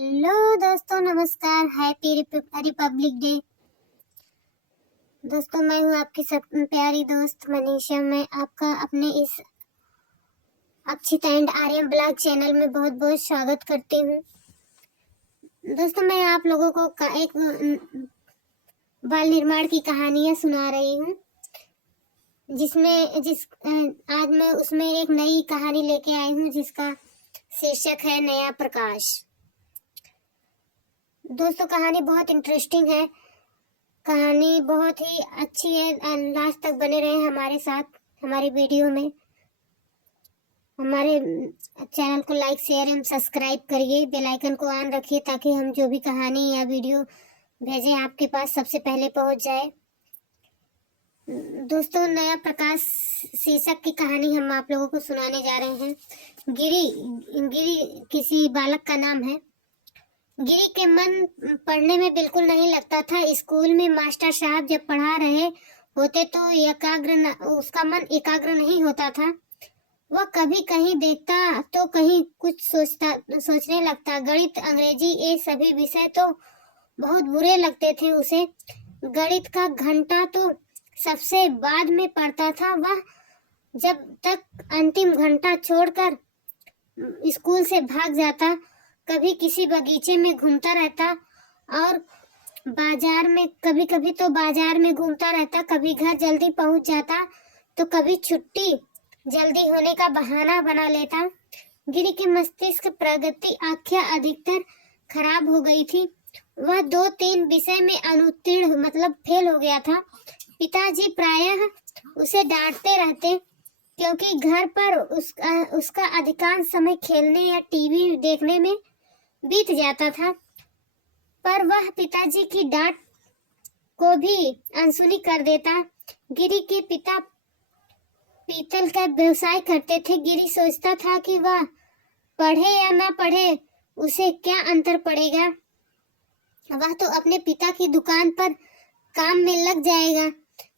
Hello दोस्तों, नमस्कार। Happy Republic day. दोस्तों, मैं हूँ आपकी सब प्यारी दोस्त मनीषा। मैं आपका अपने इस Akshita and Aryan blog channel में बहुत बहुत स्वागत करती हूँ। दोस्तों, मैं आप लोगों को एक बाल निर्माण की कहानियाँ सुना रही हूँ, आज मैं उसमें एक नई कहानी लेके आई हूँ जिसका शीर्षक है नया प्रकाश। दोस्तों, कहानी बहुत इंटरेस्टिंग है, कहानी बहुत ही अच्छी है। लास्ट तक बने रहे हमारे साथ हमारी वीडियो में। हमारे चैनल को लाइक शेयर एवं सब्सक्राइब करिए, बेल आइकन को ऑन रखिए ताकि हम जो भी कहानी या वीडियो भेजें आपके पास सबसे पहले पहुंच जाए। दोस्तों, नया प्रकाश शीर्षक की कहानी हम आप लोगों को सुनाने जा रहे हैं। गिरी किसी बालक का नाम है। गिरी के मन पढ़ने में बिल्कुल नहीं लगता था। स्कूल में मास्टर साहब जब पढ़ा रहे होते तो उसका मन एकाग्र नहीं होता था। वह कभी कहीं देखता तो कहीं कुछ सोचने लगता। गणित, अंग्रेजी, ये सभी विषय तो बहुत बुरे लगते थे उसे। गणित का घंटा तो सबसे बाद में पढ़ता था। वह जब तक अंतिम घंटा छोड़कर स्कूल से भाग जाता, कभी किसी बगीचे में घूमता रहता और कभी कभी तो बाजार में घूमता रहता। कभी घर जल्दी पहुंच जाता तो कभी छुट्टी जल्दी होने का बहाना बना लेता। गिरी के मस्तिष्क प्रगति आख्या अधिकतर खराब हो गई थी। वह 2-3 विषय में अनुत्तीर्ण मतलब फेल हो गया था। पिताजी प्रायः उसे डांटते रहते क्योंकि घर पर उसका अधिकांश समय खेलने या टीवी देखने में बीत जाता था। पर वह पिताजी की डांट को भी अनसुनी कर देता। गिरी के पिता पीतल का व्यवसाय करते थे। गिरी सोचता था कि वह पढ़े या ना पढ़े उसे क्या अंतर पड़ेगा, वह तो अपने पिता की दुकान पर काम में लग जाएगा।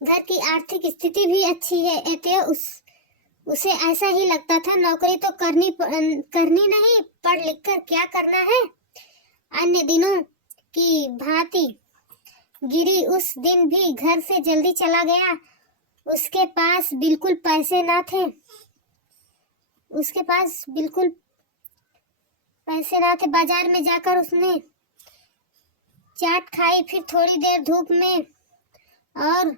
घर की आर्थिक स्थिति भी अच्छी है, अतः उसे ऐसा ही लगता था नौकरी तो करनी नहीं, पढ़ लिख कर क्या करना है। अन्य दिनों की भांति गिरी उस दिन भी घर से जल्दी चला गया। उसके पास बिल्कुल पैसे ना थे। बाजार में जाकर उसने चाट खाई, फिर थोड़ी देर धूप में और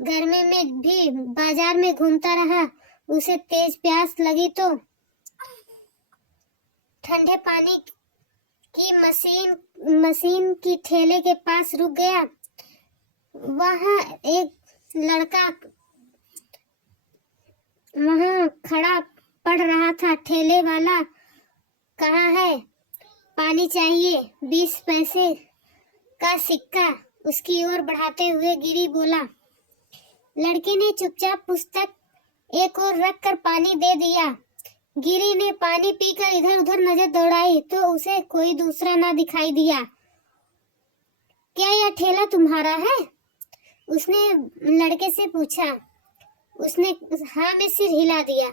गर्मी में भी बाजार में घूमता रहा। उसे तेज प्यास लगी तो ठंडे पानी की मशीन की ठेले के पास रुक गया। वहां एक लड़का वहां खड़ा पढ़ रहा था। ठेले वाला कहाँ है, पानी चाहिए। 20 पैसे का सिक्का उसकी ओर बढ़ाते हुए गिरी बोला। लड़के ने चुपचाप पुस्तक एक ओर रखकर पानी दे दिया। गिरी ने पानी पीकर इधर उधर नजर दौड़ाई तो उसे कोई दूसरा ना दिखाई दिया। क्या यह ठेला तुम्हारा है? उसने लड़के से पूछा। उसने हाँ में सिर हिला दिया।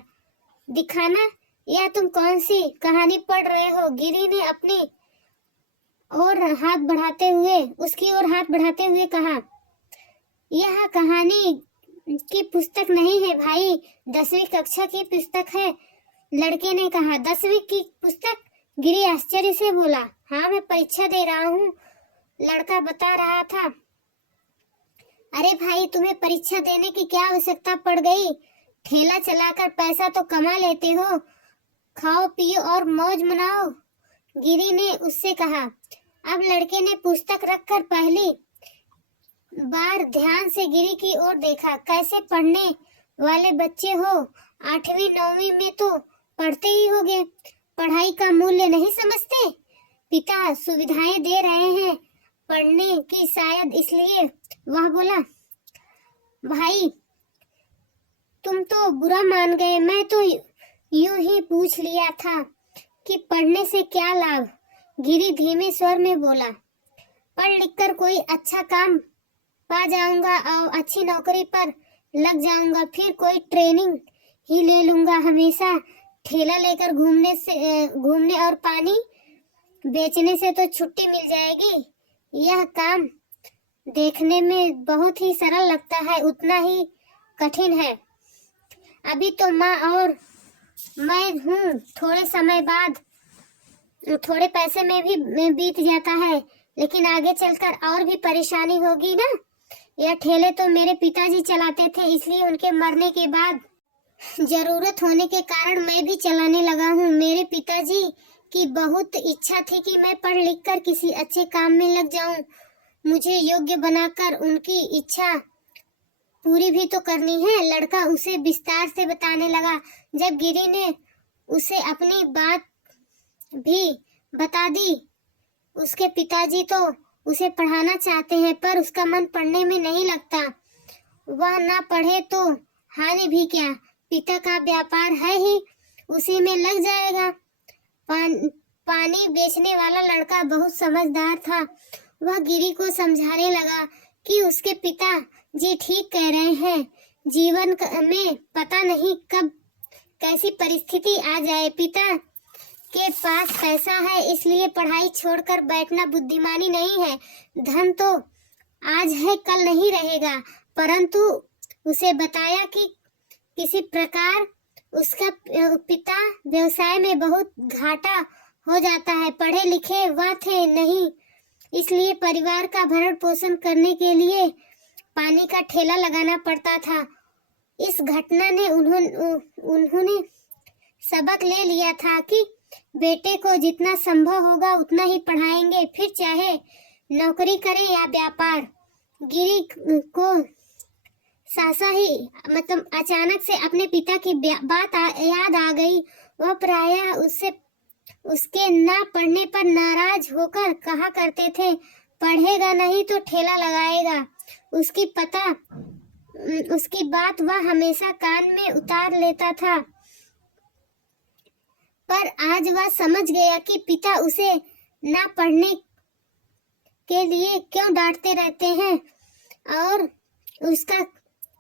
दिखाना, यह तुम कौन सी कहानी पढ़ रहे हो? गिरी ने उसकी ओर हाथ बढ़ाते हुए कहा। यह कहानी की पुस्तक नहीं है भाई, 10वीं कक्षा की पुस्तक है, लड़के ने कहा। 10वीं की पुस्तक? गिरी आश्चर्य से बोला। हाँ, मैं परीक्षा दे रहा हूँ, लड़का बता रहा था। अरे भाई, तुम्हें परीक्षा देने की क्या आवश्यकता पड़ गई? ठेला चलाकर पैसा तो कमा लेते हो, खाओ पियो और मौज मनाओ, गिरी ने उससे कहा। अब लड़के ने पुस्तक रखकर पहली बार ध्यान से गिरी की ओर देखा। कैसे पढ़ने वाले बच्चे हो, 8वीं 9वीं में तो पढ़ते ही होगे, पढ़ाई का मूल्य नहीं समझते? पिता सुविधाएं दे रहे हैं पढ़ने की, शायद इसलिए। वह बोला। भाई, तुम तो बुरा मान गए, मैं तो यूं ही पूछ लिया था कि पढ़ने से क्या लाभ। गिरी धीमे स्वर में बोला। पढ़ लिखकर कोई अच्छा काम पा जाऊंगा और अच्छी नौकरी पर लग जाऊंगा, फिर कोई ट्रेनिंग ही ले लूंगा। हमेशा ठेला लेकर घूमने और पानी बेचने से तो छुट्टी मिल जाएगी। यह काम देखने में बहुत ही सरल लगता है, उतना ही कठिन है। अभी तो माँ और मैं हूँ, थोड़े समय बाद थोड़े पैसे में भी बीत जाता है, लेकिन आगे चलकर और भी परेशानी होगी ना। यह ठेले तो मेरे पिताजी चलाते थे, इसलिए उनके मरने के बाद जरूरत होने के कारण मैं भी चलाने लगा हूँ। मेरे पिताजी की बहुत इच्छा थी कि मैं पढ़ लिख कर किसी अच्छे काम में लग जाऊं। मुझे योग्य बनाकर उनकी इच्छा पूरी भी तो करनी है। लड़का उसे विस्तार से बताने लगा। जब गिरी ने उसे अपनी बात भी बता दी, उसके पिताजी तो उसे पढ़ाना चाहते हैं, पर उसका मन पढ़ने में नहीं लगता। वह ना पढ़े तो हानि भी क्या, पिता का व्यापार है ही, उसी में लग जाएगा। पानी बेचने वाला लड़का बहुत समझदार था। वह गिरी को समझाने लगा कि उसके पिता जी ठीक कह रहे हैं। जीवन में पता नहीं कब कैसी परिस्थिति आ जाए। पिता के पास पैसा है, इसलिए पढ़ाई छोड़कर बैठना बुद्धिमानी नहीं है। धन तो आज है, कल नहीं रहेगा। परंतु उसे बताया कि किसी प्रकार उसका पिता व्यवसाय में बहुत घाटा हो जाता है। पढ़े लिखे वह थे नहीं, इसलिए परिवार का भरण पोषण करने के लिए पानी का ठेला लगाना पड़ता था। इस घटना ने उन्होंने सबक ले लिया था कि बेटे को जितना संभव होगा उतना ही पढ़ाएंगे, फिर चाहे नौकरी करे या व्यापार। गिरी को सहसा ही अचानक से अपने पिता की बात याद आ गई। वह प्रायः उसके ना पढ़ने पर नाराज होकर कहा करते थे, पढ़ेगा नहीं तो ठेला लगाएगा। उसकी बात वह हमेशा कान में उतार लेता था, पर आज वह समझ गया कि पिता उसे ना पढ़ने के लिए क्यों डांटते रहते हैं और उसका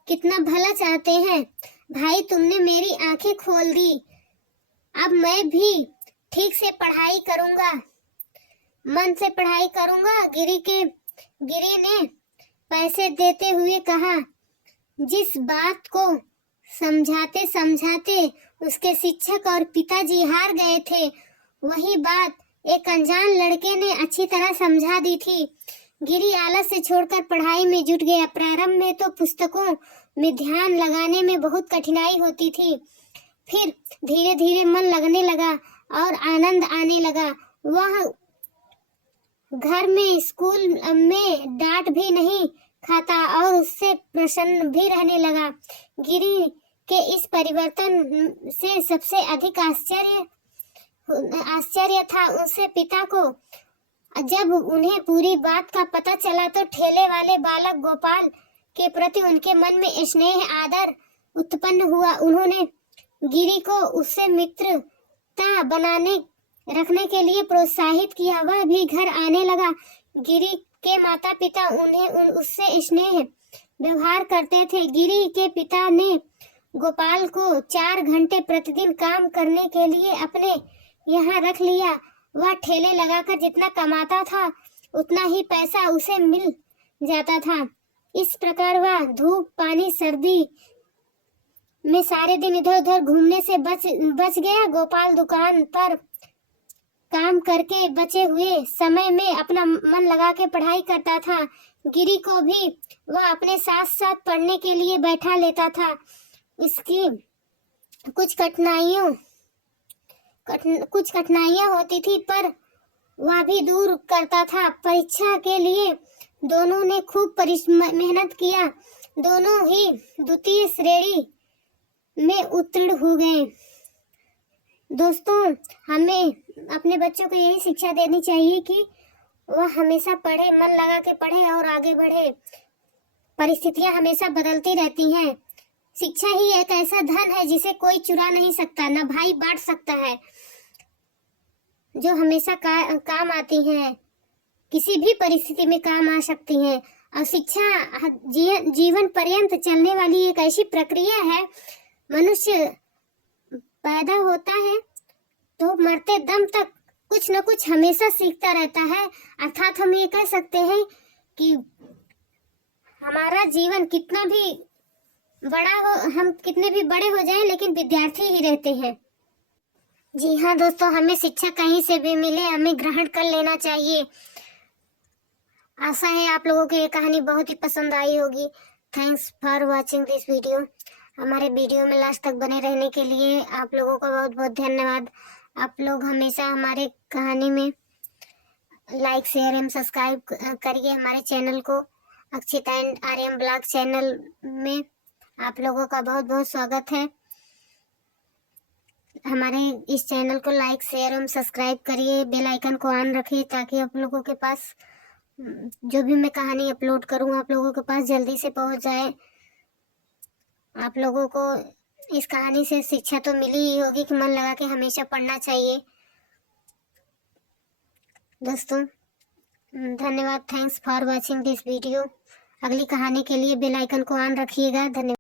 कितना भला चाहते हैं। भाई, तुमने मेरी आंखें खोल दी। अब मैं भी ठीक से पढ़ाई करूंगा, मन से पढ़ाई करूंगा। गिरी ने पैसे देते हुए कहा। जिस बात को समझाते समझाते उसके शिक्षक और पिताजी हार गए थे, वही बात एक अनजान लड़के ने अच्छी तरह समझा दी थी। गिरी आलस से छोड़कर पढ़ाई में जुट गया। प्रारंभ में तो पुस्तकों में ध्यान लगाने में बहुत कठिनाई होती थी, फिर धीरे धीरे मन लगने लगा और आनंद आने लगा। वह घर में, स्कूल में डांट भी नहीं खाता और उससे प्रसन्न भी रहने लगा। गिरी के इस परिवर्तन से सबसे अधिक आश्चर्य था उसके पिता को। जब उन्हें पूरी बात का पता चला तो ठेले वाले बालक गोपाल के प्रति उनके मन में स्नेह आदर उत्पन्न हुआ। उन्होंने गिरी को उससे मित्रता बनाने रखने के लिए प्रोत्साहित किया। वह भी घर आने लगा। गिरी के माता पिता उससे स्नेह व्यवहार करते थे। गिरी के पिता ने गोपाल को 4 घंटे प्रतिदिन काम करने के लिए अपने यहाँ रख लिया। वह ठेले लगाकर जितना कमाता था उतना ही पैसा उसे मिल जाता था। इस प्रकार वह धूप पानी सर्दी में सारे दिन इधर उधर घूमने से बच गया। गोपाल दुकान पर काम करके बचे हुए समय में अपना मन लगा के पढ़ाई करता था। गिरी को भी वह अपने साथ साथ पढ़ने के लिए बैठा लेता था। इसकी कुछ कठिनाइयां होती थी, पर वह भी दूर करता था। परीक्षा के लिए दोनों ने खूब मेहनत किया। दोनों ही द्वितीय श्रेणी में उत्तीर्ण हो गए। दोस्तों, हमें अपने बच्चों को यही शिक्षा देनी चाहिए कि वह हमेशा पढ़े, मन लगा के पढ़े और आगे बढ़े। परिस्थितियां हमेशा बदलती रहती हैं। शिक्षा ही एक ऐसा धन है जिसे कोई चुरा नहीं सकता, न भाई बांट सकता है, जो हमेशा काम आती है, किसी भी परिस्थिति में काम आ सकती है। और शिक्षा जीवन पर्यंत चलने वाली एक ऐसी प्रक्रिया है। मनुष्य पैदा होता है तो मरते दम तक कुछ न कुछ हमेशा सीखता रहता है। अर्थात हम ये कह सकते हैं कि हमारा जीवन कितना भी बड़ा हो, हम कितने भी बड़े हो जाएं, लेकिन विद्यार्थी ही रहते हैं। जी हाँ दोस्तों, हमें शिक्षा कहीं से भी मिले, हमें ग्रहण कर लेना चाहिए। आशा है आप लोगों को ये कहानी बहुत ही पसंद आई होगी। Thanks for watching this video. हमारे वीडियो में लास्ट तक बने रहने के लिए आप लोगों का बहुत बहुत धन्यवाद। आप लोग हमेशा हमारे कहानी में लाइक शेयर एवं सब्सक्राइब करिए हमारे चैनल को। Akshita and Aryan blog channel में आप लोगों का बहुत बहुत स्वागत है। हमारे इस चैनल को लाइक शेयर एवं सब्सक्राइब करिए, बेल आइकन को ऑन रखिए ताकि आप लोगों के पास जो भी मैं कहानी अपलोड करूँ आप लोगों के पास जल्दी से पहुंच जाए। आप लोगों को इस कहानी से शिक्षा तो मिली ही होगी कि मन लगा के हमेशा पढ़ना चाहिए। दोस्तों धन्यवाद। Thanks for watching this video. अगली कहानी के लिए बेल आइकन को ऑन रखिएगा। धन्यवाद।